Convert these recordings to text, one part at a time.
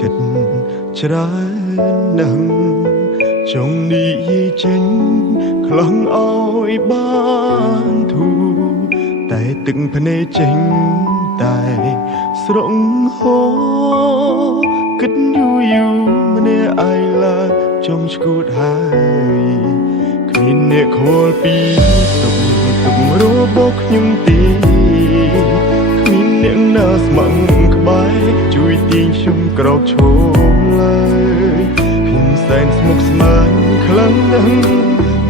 ចិត្តច្រើនណាស់ចង់និយាយចេញខ្លងអោយបានធូរតែទឹកភ្នែកចេញតែស្រង់ហូរគិតយូរម្នាក់ឯងឡើយចំឈួតហើយគ្មានអ្នកខលពីសុខទុក្ខរបស់ខ្ញុំទេគ្មានអ្នកណាស្មឹងក្បែរជួយទាញខ្ញុំក្រោកឈរឡើយខ្ញុំសែនស្មុគស្មាញខ្លាំងណាស់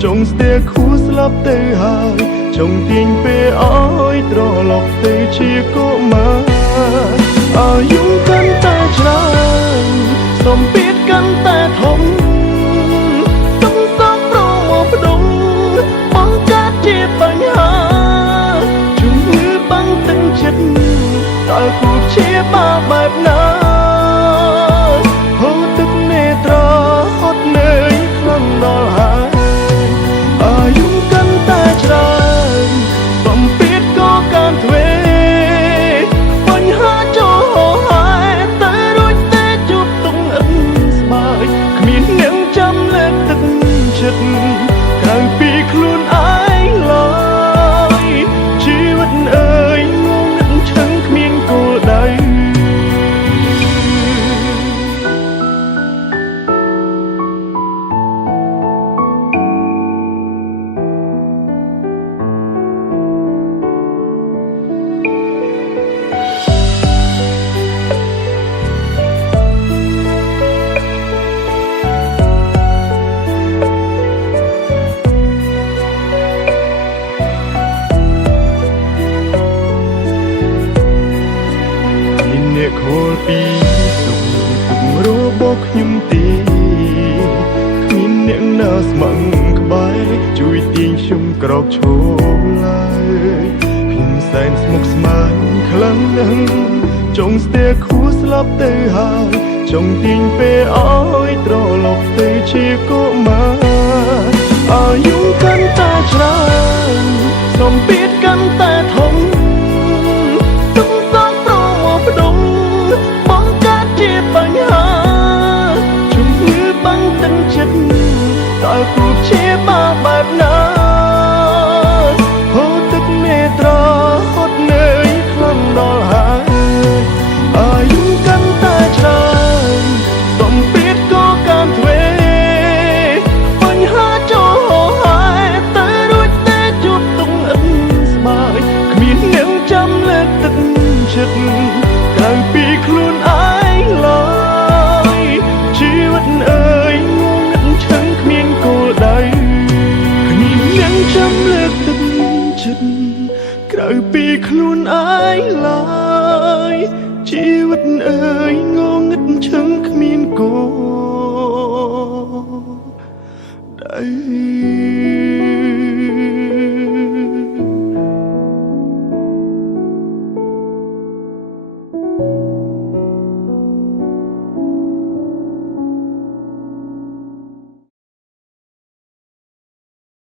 ចង់ស្ទះខួរស្លាប់ទៅហើយចង់ទាញពេលអើយត្រឡប់ទៅជាកុមារអាយុកាន់តែច្រើនសំពាធកាន់តែធំទុំសោកប្រមកផ្ដុំបង្កើតជាបញ្ហាជំងឺបាំងទឹកចិត្តតើគួរព្យាបាលបែបណាហូរទឹកនេត្រាហត់នឿយខ្លាំងដល់ហើយអាយុកាន់តែច្រើនបំពេញក៏កាន់ទ្វេបញ្ហាចូលហើយតែរួចតែជួបទុំអិនស្បើយគ្មានអ្នកចាំលើកទឹកចិត្តក្រៅពីខ្លួនឯងឡើយជីវិតអើយងងឹតឈឹងគ្មានគោលដៅខលពីសុខទុក្ខរបស់ខ្ញុំទេគ្មានអ្នកណាស្មឹងក្បែរជួយទាញខ្ញុំក្រោកឈរឡើយខ្ញុំសែនស្មុគស្មាញខ្លាំងណាស់ចង់ស្ទះខួរស្លាប់ទៅហើយចង់ទាញពេលអើយត្រឡប់ទៅជាកុមារអាយុកាន់តែច្រើនសំពាធកាន់តែធំបញ្ហាជំងឺបាំងទឹកចិត្តតើគួរព្យាបាលបែបណា